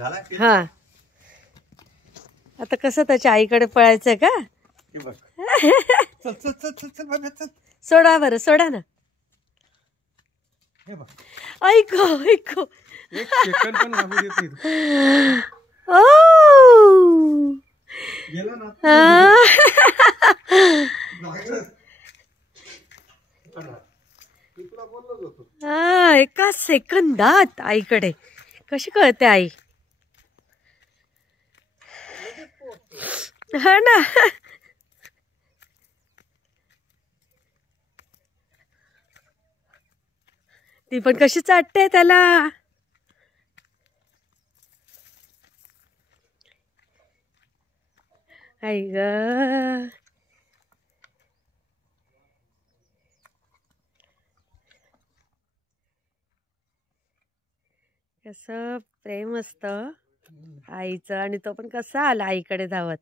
हा आता कसं त्याच्या आईकडे पळायचंय का? सोडा बरं, सोडा ना. ऐको ऐको एक सेकंड पण लागू देत नाही. गेला ना तुला बोललोच होतो. एका सेकंदात आईकडे कशी कळते आई? हा ना. ती पण कशी चाटते त्याला. आई ग, कसं प्रेम असतं आईचं. आणि तो पण कसा आला आईकडे धावत.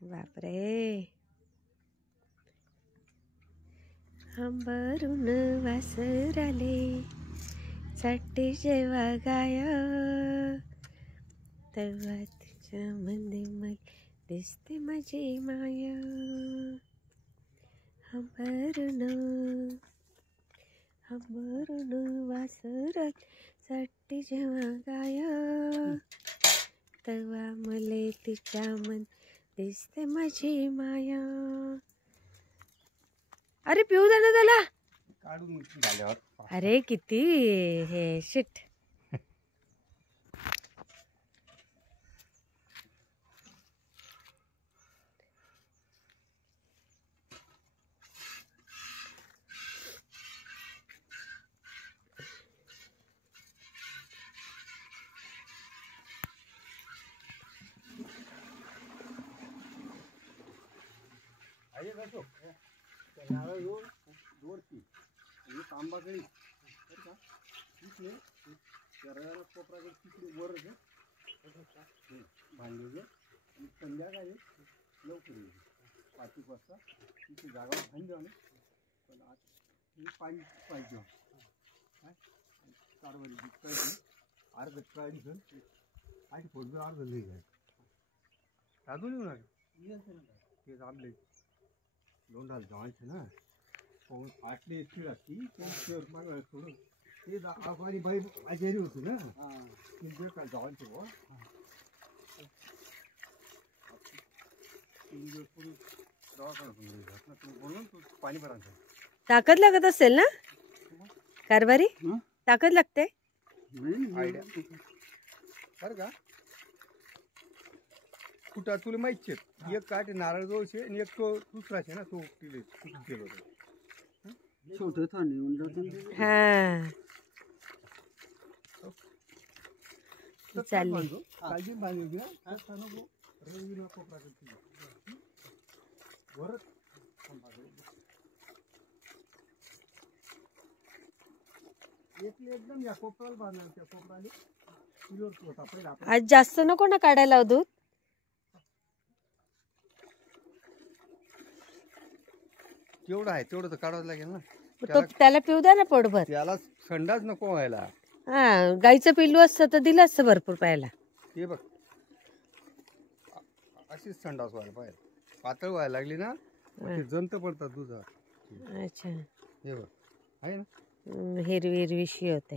बापरे. अंबरून वासराले चाटे जेव्हा गाय, तेव्हा तुझ्या मध्ये मला दिसते माझी माया. अंबरून वासराले चाटे जेव्हा गाय, तेव्हा मले तिच्या मन दिसते माझी माया. अरे पिऊ दे ना त्याला. काढून झाल्यावर अरे किती हे शिट. तांबाकडे कोपराकडे तिकडे वर भांडले आणि संध्याकाळी लवकर येईल 5 वाजता तिथे जागा भांडव ना. पण आज पाणी पाहिजे कारवारी काढली अर्ध काढली आणि फोडून अर्ध नाही घ्याय अजून येऊ नका. ते आपले लोंढाल जवानचे ना आटले राहती माग सोडून ते आपली बाई आजारी होती ना. ते काय जवानचे बुवा 3 दिवस पूर्वी दवाखान्यात बोलून तू पाणी भरायचं. ताकद लागत असेल ना कारभारी? ताकद लागते आयडिया बरं का. कुठं तुला माहिती आहे एक काटे नारळ जवळचे आणि एक तो दुसराचे ना तो केलो होतो. छोटे थंडी होऊन जाते. हा चालली काळजी बांधली घ्या रवीला कोपरा करते वरच एकदम या कोपराला बांधणार. त्या कोपराले किलोर होता पहिला. आज जास्त नको ना काढायला दूध. तेवढं आहे तेवढं तर काढावं लागेल ना. त्याला पिऊ द्या ना पोटभर. त्याला संडास नको व्हायला. हा गाईचं पिल्लू असतं तर दिलं असतं भरपूर प्यायला. हे बघ अशीच संडास व्हायला पाहिजे. पातळ व्हायला लागली ना जंत पडतात दुधात. अच्छा हे बघ आहे ना हिरवी हिरवी शी होते.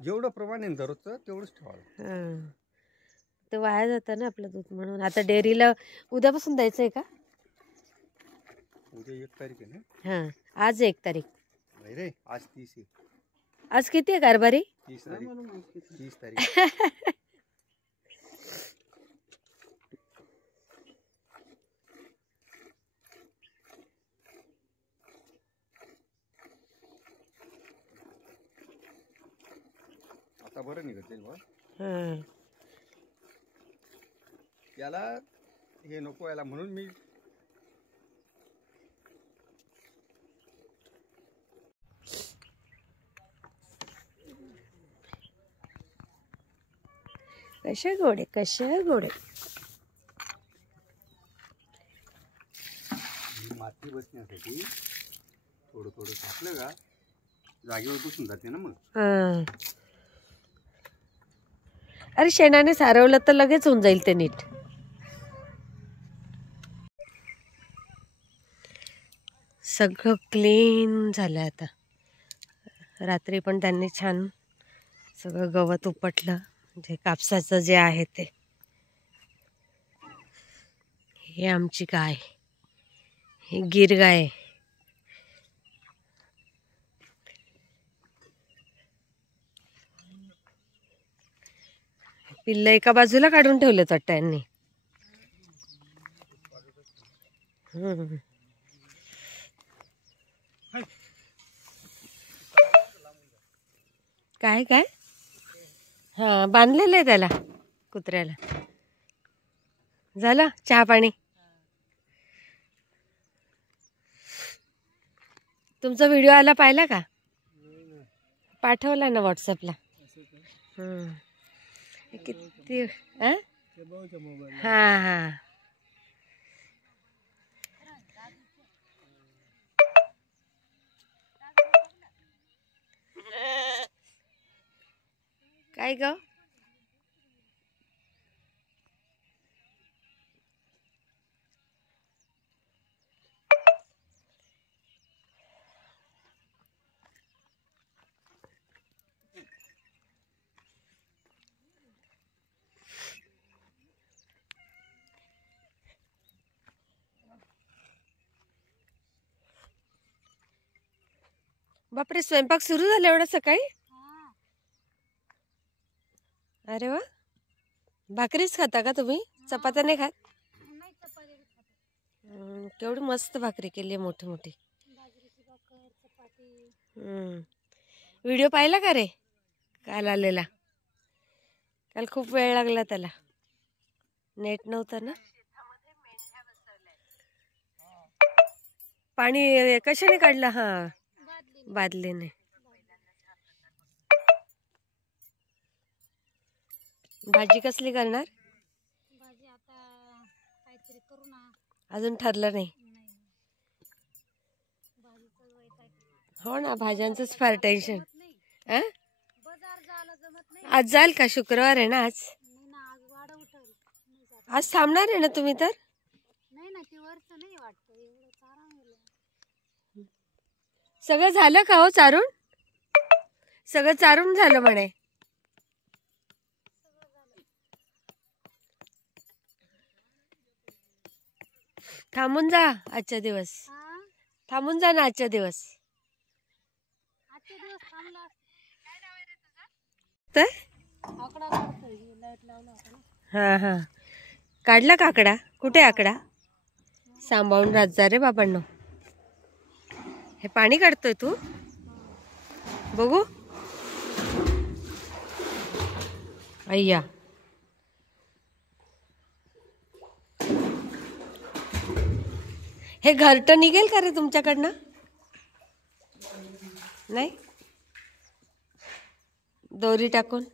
जेवढं प्रमाण आहे दररोजचं तेवढंच ठेवावं. ते वाया जातं ना आपलं दूध म्हणून. आता डेअरीला उद्यापासून द्यायचंय का? उद्या 1 तारीख आहे ना. हा आज 1 तारीख. नाही रे आज 30 आहे. आज किती आहे कारभारी? 30 तारीख. आता बरं निघतील बा. याला हे नको याला म्हणून मी कसे गोडे कसे गोडे. माती बसण्यासाठी थोडं थोडं टाकलं का जागेवर बसून जाते ना मग. हा. अरे शेणाने सारवलं तर लगेच होऊन जाईल ते नीट. सगळं क्लीन झालं आता. रात्री पण त्यांनी छान सगळं गवत उपटलं, म्हणजे कापसाचं जे आहे ते. हे आमची गाय, ही गिर गाय आहे. पिल्लं एका बाजूला काढून ठेवलेत वाटतं यांनी. काय काय हा बांधलेलं आहे त्याला, कुत्र्याला. झालं चहा पाणी. तुमचा व्हिडिओ आला पाहिला का? पाठवला ना व्हॉट्सअपला. किती हा हा. काय ग? बापरे, स्वयंपाक सुरू झाला एवढा सकाळी? अरे वा. भाकरीच खाता का तुम्ही? चपात्या नाही खात? केवढी मस्त भाकरी केली, मोठी मोठी. व्हिडिओ पाहिला का रे काल आलेला? काल खूप वेळ लागला त्याला, नेट नव्हतं ना. पाणी कशाने काढलं? हा, बादलीने. भाजी कसली करणार? अजून ठरलं नाही. हो ना, भाज्यांचंच फार टेन्शन. आज जाल का? शुक्रवार आहे ना आज. आज थांबणार आहे ना तुम्ही तर? सगळं झालं का हो चारून? सगळं चारून झालं म्हणे. थांबून जा आजच्या दिवस. थांबून जा ना आजच्या दिवस. हा हा, काढला का आकडा? कुठे आकडा? सांभाळून राहत जा रे बाबांनो. हे पाणी काढतोय तू? बघू. अय्या, हे घरट निघेल का रे तुमच्याकडनं? नाही, दोरी टाकून.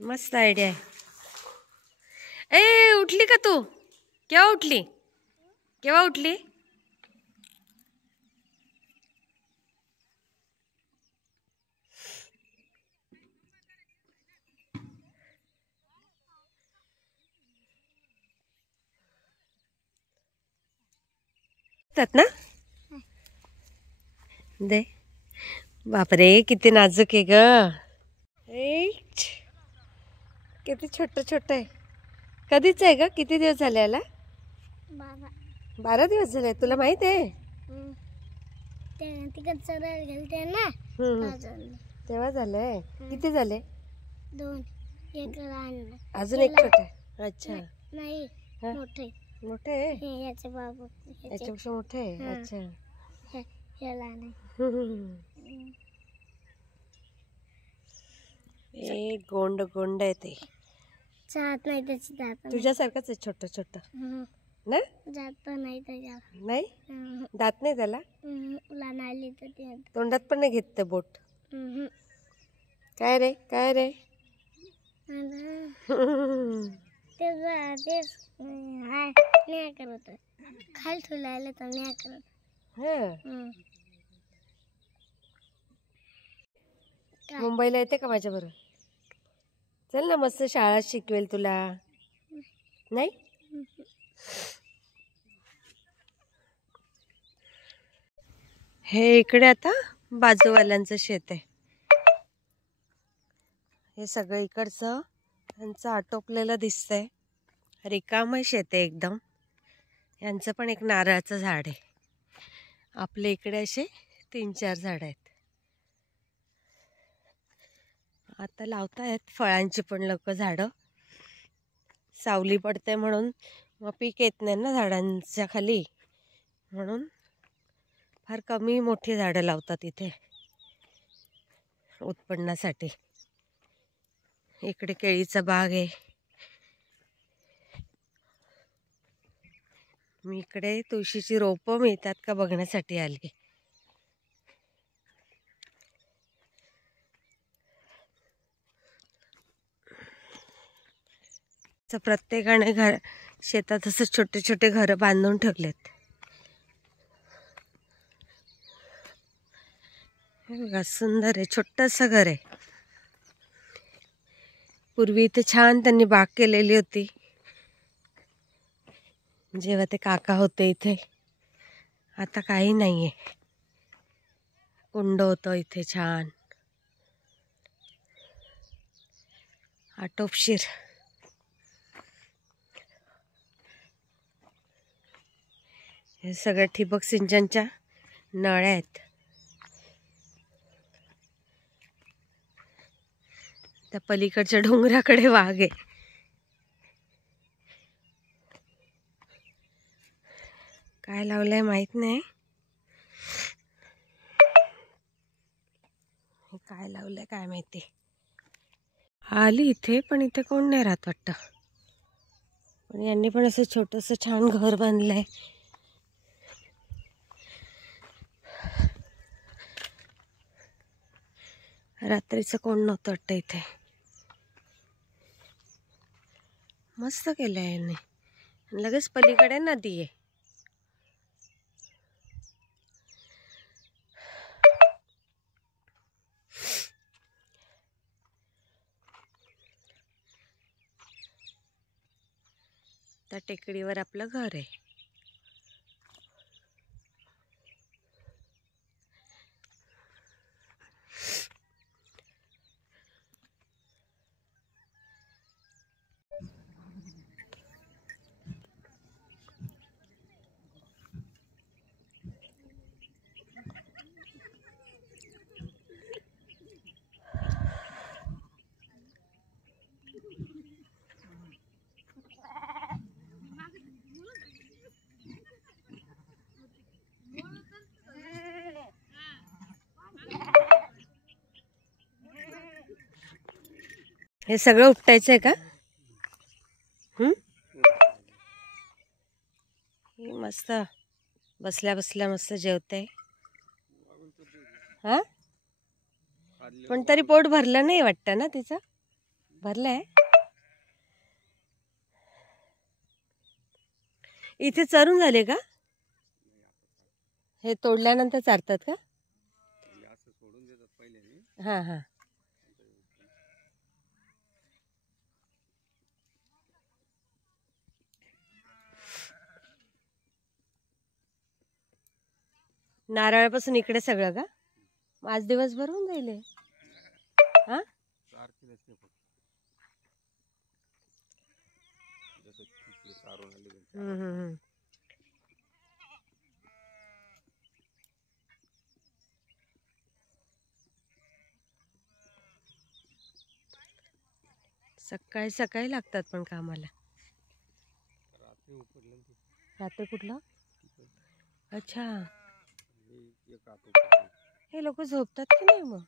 मस्त आयडिया आहे. ए, उठली का तू? केव्हा उठली? केव्हा उठली? ना दे. बापरे, किती नाजूक आहे ग. किती छोट छोट आहे. कधीच आहे ग? किती दिवस झाले याला? 12 दिवस झाले. तुला माहित आहे? तेव्हा झालंय. किती झाले? 2. एक लहान, अजून एक छोट आहे. अच्छा, नाही मोठे. मोठे आहे? याचे बाबू याच्यापेक्षा मोठे आहे. अच्छा, हे लहान आहे. ए, गोंड गोंड आहे ते. चाहत नाही त्याची दात. तुझ्यासारखंच आहे, छोट छोट. ना जात नाही त्याच्यावर. नाही दात नाही त्याला लहान आली तर ते तोंडात पण नाही घेत ते बोट. काय रे काय रे ते नाही करत खाली ठेवला तर नाही करत. मुंबईला येते का माझ्या बरोबर? चल ना मस्त शाळा शिकवेल तुला. नाही हे इकडे आता बाजूवाल्यांचं शेत आहे. हे सगळं इकडचं त्यांचं आटोपलेलं दिसतंय. रिकामं शेत आहे एकदम. यांचं पण एक नारळाचं झाड आहे. आपल्या इकडे असे 3-4 झाड आहेत. आता लावतायत फळांची पण लोक झाडं. सावली पडते म्हणून मग पीक येत नाही ना झाडांच्या खाली, म्हणून फार कमी मोठी झाडं लावतात इथे उत्पन्नासाठी. इकडे केळीचा बाग आहे. मी इकडे तुळशीची रोपं मिळतात का बघण्यासाठी आली. प्रत्येकाने शेतात असं छोटे छोटे घर बांधून ठेवलेत. हे बघा सुंदर आहे, छोटंसं घर आहे. पूर्वी इथे छान त्यांनी बाग केलेली होती जेव्हा ते काका होते इथे. आता काही नाहीये. कुंड होतं इथे छान आटोपशीर. हे सगळ्या ठिबक सिंचनच्या नळ्या आहेत. त्या पलीकडच्या डोंगराकडे वाघ आहे. काय लावलंय माहित नाही. काय लावलंय काय माहिती. आली इथे पण इथे कोण नाही राहत वाटतं. पण यांनी पण असं छोटंसं छान घर बांधलंय. रात्रीचं कोण नव्हतं वाटतं इथे. मस्त केलंय यांनी. लगेच पलीकडे नदी आहे. त्या टेकडीवर आपलं घर आहे. हे सगळं उपटायचं आहे का? मस्त बसल्या बसल्या मस्त जेवते. हा पण तरी पोट भरलं नाही वाटतं ना तिचं? भरलंय. इथे चरून झाले का? हे तोडल्यानंतर चारतात का? हा हा. नारळापासून इकडे सगळं का? आज दिवसभर होऊन जाईल. हा सकाळी सकाळी लागतात पण कामाला. रात्री कुठलं? अच्छा हे लोक झोपतात की नाही मग?